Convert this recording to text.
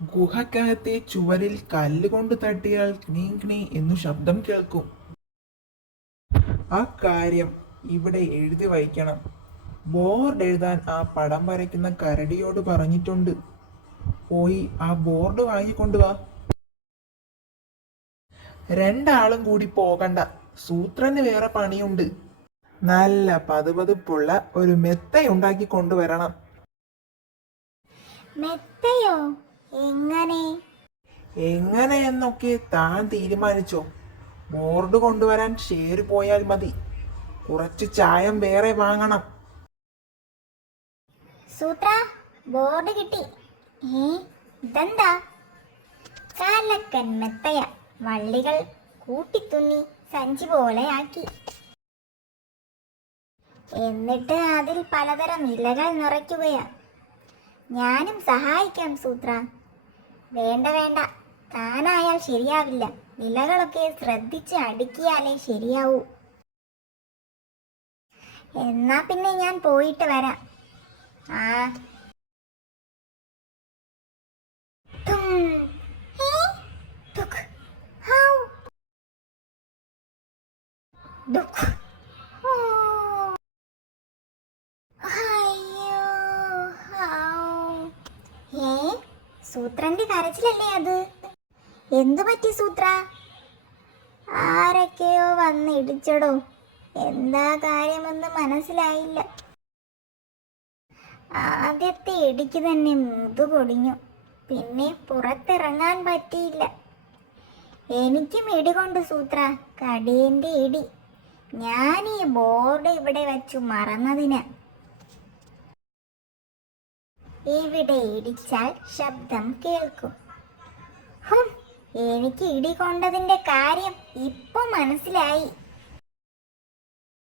ഗുഹക്കകത്തെ ചുവരിൽ കല്ലുകൊണ്ട് തട്ടിയാൽ knee knee എന്നു ശബ്ദം കേൾക്കും. ആ കാര്യം ഇവിടെ എഴുതി വയ്ക്കണം. ബോർഡ് എഴുതാൻ ആ പടം വരയ്ക്കുന്ന കരടിയോട് പറഞ്ഞിട്ടുണ്ട്. പോയി ആ ബോർഡ് വാങ്ങിക്കൊണ്ടുവാ. രണ്ടാളും കൂടി പോകണ്ട, സൂത്രന് വേറെ പണിയുണ്ട്. നല്ല പതുപതുപ്പുള്ള ഒരു മെത്തയുണ്ടാക്കി കൊണ്ടുവരണം. മെത്തയോ? എങ്ങനെ? എങ്ങനെയെന്നൊക്കെ താൻ തീരുമാനിച്ചോ. ബോർഡ് കൊണ്ടുവരാൻ ഷേര് പോയാൽ മതി. കുറച്ച് ചായം വേറെ വാങ്ങണം. സൂത്ര, ബോർഡ് കിട്ടി. ഇതെന്താ? കാലക്കൻ മെത്തയ. വള്ളികൾ കൂട്ടിത്തുന്നി സഞ്ചി പോലെ ആക്കി. എന്നിട്ട് അതിൽ പലതരം ഇലകൾ നിറയ്ക്കുകയാ. ഞാനും സഹായിക്കാം സൂത്ര. വേണ്ട വേണ്ട, താനായാൽ ശരിയാവില്ല. ഇലകളൊക്കെ ശ്രദ്ധിച്ച് അടുക്കിയാലേ ശരിയാവൂ. എന്നാ പിന്നെ ഞാൻ പോയിട്ട് വരാം. ആ സൂത്രന്റെ കരച്ചിലല്ലേ അത്? എന്തു പറ്റി സൂത്ര? ആരൊക്കെയോ വന്ന് ഇടിച്ചടോ. എന്താ കാര്യമെന്ന് മനസ്സിലായില്ല. ആദ്യത്തെ ഇടിക്ക് തന്നെ മുതു പൊടിഞ്ഞു. പിന്നെ പുറത്തിറങ്ങാൻ പറ്റിയില്ല. എനിക്കും ഇടികൊണ്ട് സൂത്ര, കടിയന്റെ ഇടി. ഞാൻ ഈ ബോർഡ് ഇവിടെ വച്ചു മറന്നതിന്. ഇവിടെ ഇടിച്ചാൽ ശബ്ദം കേൾക്കും. എനിക്ക് ഇടി കൊണ്ടതിന്റെ കാര്യം ഇപ്പൊ മനസ്സിലായി.